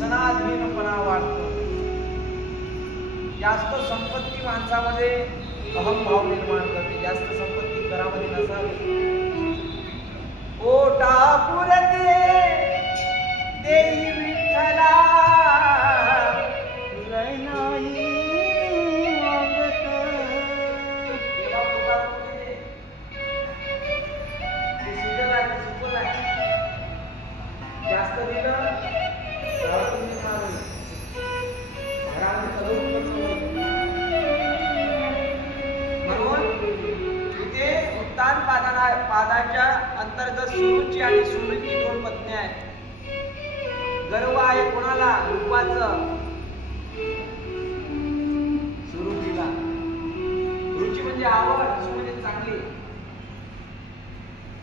सनाधीनपणा वाढतो. जास्त संपत्ती माणसामध्ये अहंभाव निर्माण करते. जास्त संपत्ती घरामध्ये नसावी. पोटा पुरते देई विठ्ठला लय नाही मागत. देवा पोटा पुरते ते सिद्ध आहे, सिद्ध आहे. जास्त दिलं घरामध्ये म्हणून इथे उत्तान पादाच्या अंतर्गत सुरुची आणि सुरुची दोन पत्नी आहेत. गर्व आहे कोणाला? रूपाचं. सुरुचीला. रुची म्हणजे आवड, सु म्हणजे चांगली.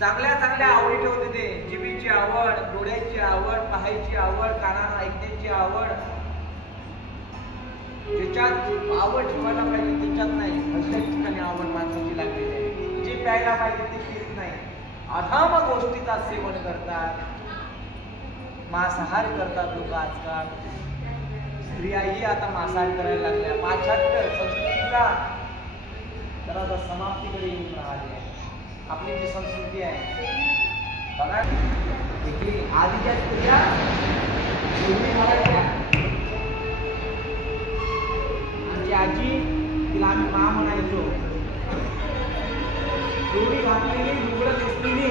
चांगल्या चांगल्या आवडी ठेवते ते. जिभेची आवड, डोळ्याची आवड, पाहायची आवड, कानाला ऐकण्याची आवड. ज्याच्यात आवड ठेवायला पाहिजे त्याच्यात नाही. प्रत्येक ठिकाणी आवड माणसाची लागलेली आहे. जे प्यायला पाहिजे ते पित नाही. अधाम गोष्टीचा सेवन करतात. मांसाहार करतात लोक आजकाल. स्त्रियाही आता मांसाहार करायला लागल्या. पाश्चात्य संस्कृतीचा जरा समाप्तीकडे येऊन राहिली आहे. आपली जी संस्कृती आहे बघा, आधीच्या स्त्रिया आमची आजी, तिला आम्ही मा म्हणायचो. एवढी घातलेली, लुगडं नेसलेली,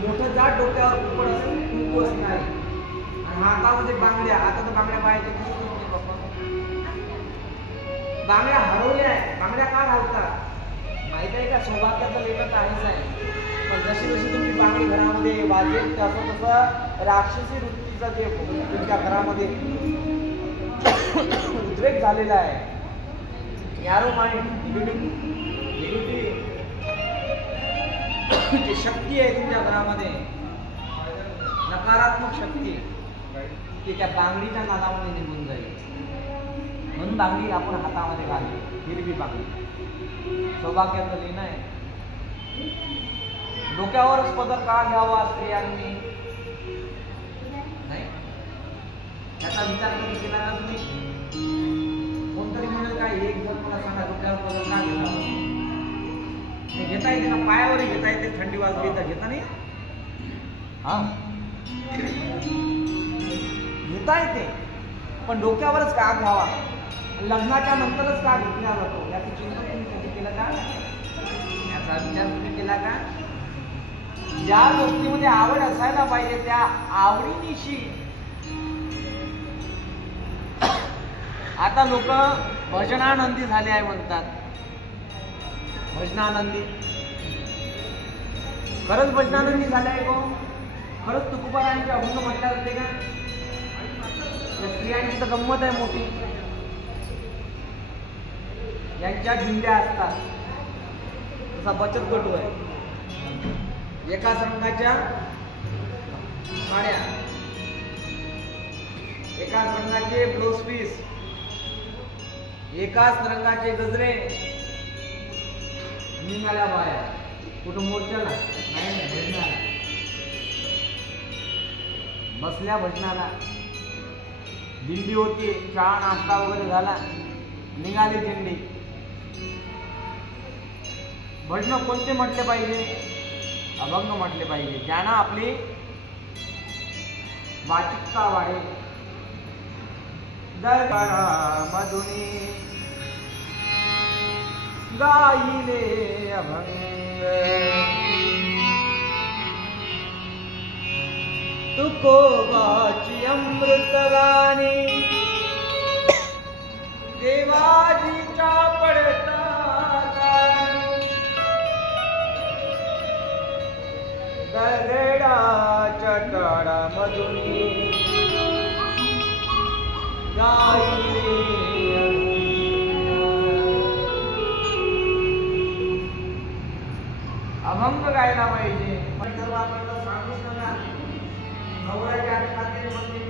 मोठं जाट डोक्यावर कुपड असेल, कुंकू असणारी, आणि हातामध्ये बांगड्या. आता तर बांगड्या पाहायच्या दिसतच नाही बाप्पा. बांगड्या हरवल्या आहेत. बांगड्या का घालतात माहिती आहे का? सौभाग्याचं लेखक आहेच आहे. पण जशी जशी तुमची बांगडी घरामध्ये वाजेल तसं तसं राक्षसी वृत्तीचा जे तुमच्या घरामध्ये उद्रेक झालेला आहे. यारो माइंड जी शक्ती आहे तुमच्या घरामध्ये, नकारात्मक शक्ती, ती त्या बांगडीच्या नादामध्ये निघून जाईल. म्हणून बांगडी आपण हातामध्ये घालतो, हिरवी बांगडी. सौभाग्याचं लेणं आहे. डोक्यावरच पदर का घ्यावा स्त्रियांनी? नाही, त्याचा विचार कधी केला ना तुम्ही? कोणतरी म्हणेल काय, एक जण मला सांगा डोक्यावर पदर का घेता? घेता येते ना, पायावरही घेता येते. थंडी वाजली तर घेता नाही? हा, घेता येते, पण डोक्यावरच का घ्यावा? लग्नाच्या नंतरच का घेतला जातो? याची चिंता तुम्ही कधी केलं का? याचा विचार तुम्ही केला का? ज्या गोष्टीमध्ये आवड असायला पाहिजे त्या आवडीनिशी आता लोक भजनानंदी झाले आहे म्हणतात. भजनानंदी खरंच भजनानंदी झाले आहे को? खरंच तुकोबारायांचे अभंग म्हटल्या जाते का? स्त्रियांची तर गंमत आहे मोठी. यांच्या झुंड्या असतात, तसा बचत गट आहे. एकाच रंगाच्या साड्या, एकाच रंगाचे ब्लाउज पीस, एकाच रंगाचे गजरे. निघाल्या बाया कुठं मोर्चाला नाही, भजनाला बसल्या. भजनाला दिंडी होती, चहा नाश्ता वगैरे झाला, निघाली दिंडी. भजन कोणते म्हटले पाहिजे? अभंग म्हटले पाहिजे, ज्यानं आपली वाचिकता वाढेल. मधुनी गाईले अभंग, तुकोबाची अमृतवाणी, देवाजीच्या पडता दगडाच्या तळामधुनी गाईले अभंग गायला पाहिजे. पण सर्व आपल्याला सांगूच नका. नवऱ्याच्या खाते मध्ये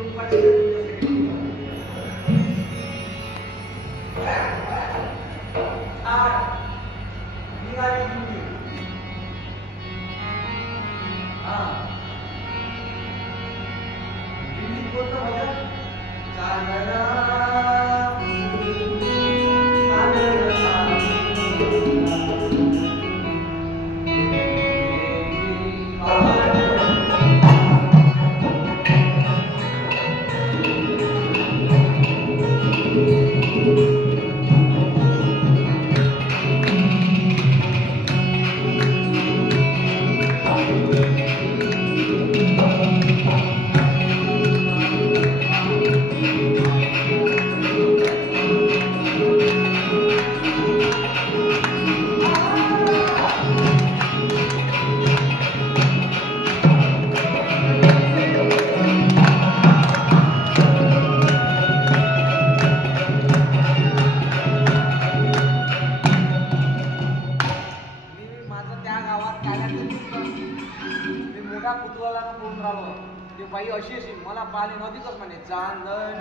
बाई अशी अशी मला पाले नदीतच म्हणे चांदण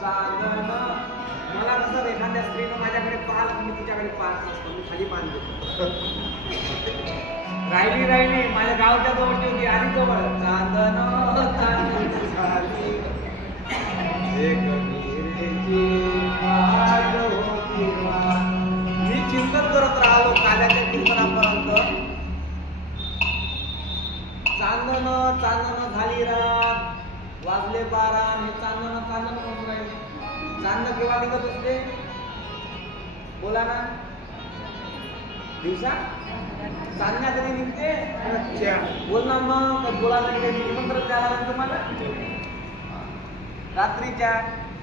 चांदण मला कसं एखाद्या स्त्रीनं माझ्याकडे पाहिलं मी तिच्याकडे पाहत नसतो मी खाली पान देतो राहिली माझ्या गावच्या जवळची होती आधी जवळ चांदण मी चिंतन करत राहिलो काल्याच्या कीर्तनापर्यंत चांदण चांदण झाली रात वाजले 12 हे चांदण चांदण म्हणून राहिले चांदण केव्हा निघत असते बोला ना दिवसा चांदण्या कधी निघते अच्छा बोल ना मग बोला निमंत्रण द्यायला लागेल तुम्हाला रात्रीच्या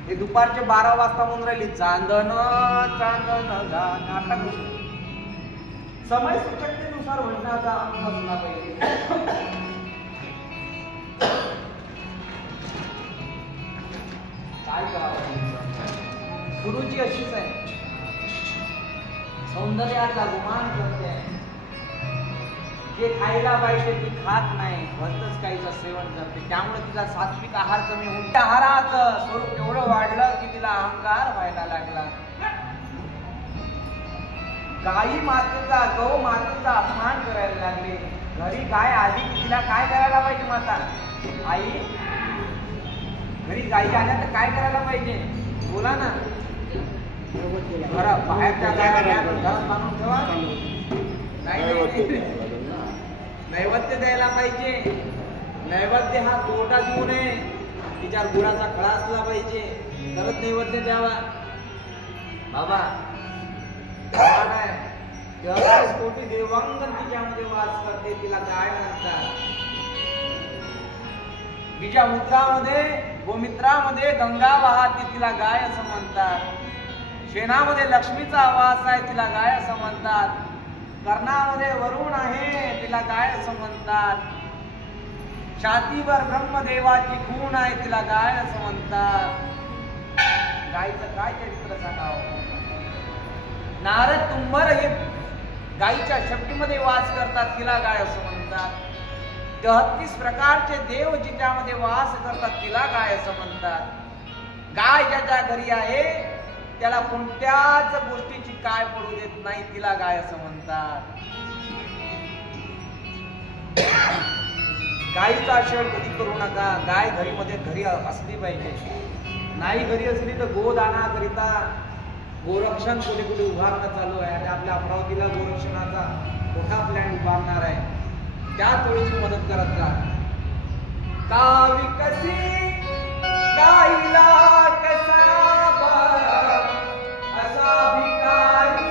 हे दुपारचे 12 वाजता म्हणून राहिली चांदण चांदण नाटक समय सूचकतेनुसार म्हणण्याचा अंक असला पाहिजे काय करावं गुरुजी अशीच आहे सौंदर्याचा गुमान करते जे खायला पाहिजे ती खात नाही भलतच काहीचं सेवन करते त्यामुळे तिचा सात्विक आहार कमी होऊन त्या आहाराचं स्वरूप एवढं वाढलं की तिला अहंकार व्हायला लागला गाई मातेचा गौ मातेचा अपमान करायला लागले घरी गाय आली की तिला काय करायला पाहिजे माता आई घरी गाई आल्या तर काय करायला पाहिजे बोला ना घरात बाहेरच्या घरात बांधून ठेवा नैवेद्य द्यायला पाहिजे नैवेद्य हा तोटा देऊ नये तिच्या गुळाचा खडा असला पाहिजे तरच नैवेद्य द्यावा बाबा 33 कोटी देवांगण तिच्यामध्ये वास करते तिला काय म्हणतात तिच्या मूत्रामध्ये गोमित्रामध्ये गंगा वाहते तिला गाय असं म्हणतात शेणामध्ये लक्ष्मीचा वास आहे तिला गाय असं म्हणतात कर्णामध्ये वरुण आहे तिला गाय असं म्हणतात छातीवर ब्रह्मदेवाची खूण आहे तिला गाय असं म्हणतात गायचं काय चरित्र सांगावं नारद तुंबर हे गायीच्या शक्तीमध्ये वास करतात तिला गाय असं म्हणतात 33 प्रकारचे देव जिच्यामध्ये वास करतात तिला गाय असं म्हणतात गाय ज्याच्या घरी आहे त्याला कोणत्याच गोष्टीची काय पडू देत नाही तिला गाय असं म्हणतात गायीचा छळ कधी करू नका गाय घरी असली पाहिजे नाही घरी असली तर गोदाना करिता गोरक्षण कुठे कुठे उभारणं चालू आहे आणि आपल्या अमरावतीला गोरक्षणाचा मोठा प्लॅन उभारणार आहे त्या थोडीशी मदत करत जा गावी कशी गाईला कसा असा भिकारी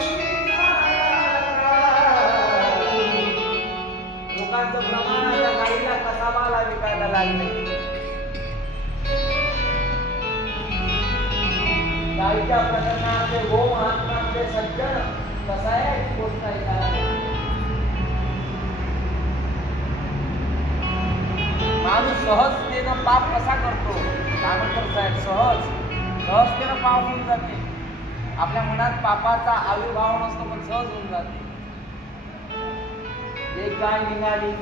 लोकांचं प्रमाण आता गाईला कसाबाला विकायला लागले गाईच्या प्रकरणामध्ये गो महात्म्यामध्ये सज्जन कसा आहे गोष्ट ऐकायला माणूस सहजतेनं पाप कसा करतो काय म्हणतात साहेब सहजतेनं पाप होऊन जाते आपल्या मनात पापाचा आविर्भाव नसतो पण सहज होऊन जाते एक गाय निघाली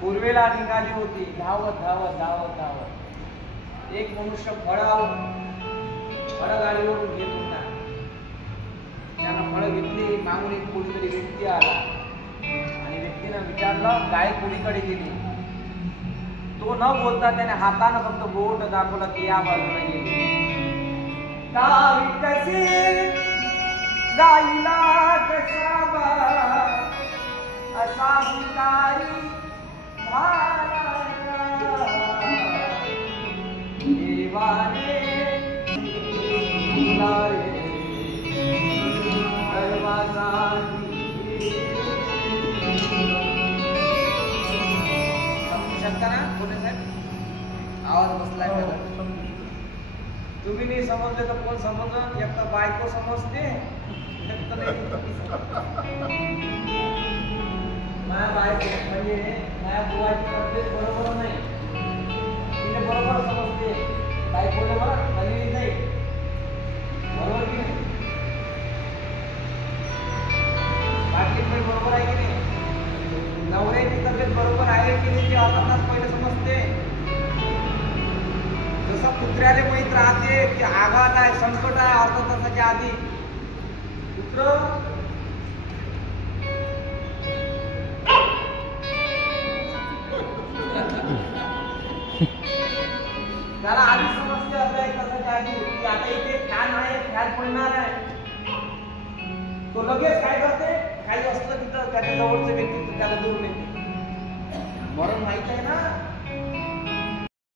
पूर्वेला निघाली होती धावत धावत धावत धावत एक मनुष्य फळ गाडीवरून घेत होता त्यानं फळ घेतली मागून एक कोणीतरी व्यक्ती आला आणि व्यक्तीनं विचारलं गाय कोणीकडे गेली तो न बोलता त्याने हातानं फक्त बोट दाखवलं की या बाजूने गेली गाईला कसाबा असा भिकारी भाला देवाने फुलारे समजू शकता ना कोणी साहेब? आवाज बसलाय का? तुम्ही नाही समजले तर कोण समजलं? एक तर बायको समजते, एक तर माझ्या बायको म्हणजे माझ्या बुवाची तब्येत बरोबर नाही, तिने बरोबर समजते. बायकोला बरं झालेली नाही, बरोबर की नाही? बाकी बरोबर आहे की नाही? नवऱ्याची तब्येत बरोबर आहे की नाही ते अर्धा पहिले समजते. जसं कुत्र्याला माहीत राहते की आघात आहे, संकट आहे अर्धा तासाच्या आधी. कुत्र त्याला आधी समजते अर्धा एक तासाच्या आधी की आता इथे फॅन आहे, फॅन पडणार आहे. तो लगेच काय करते, काही असलं तिथं त्याच्या जवळचे व्यक्ती त्याला दूर नेते. मरण माहित आहे ना.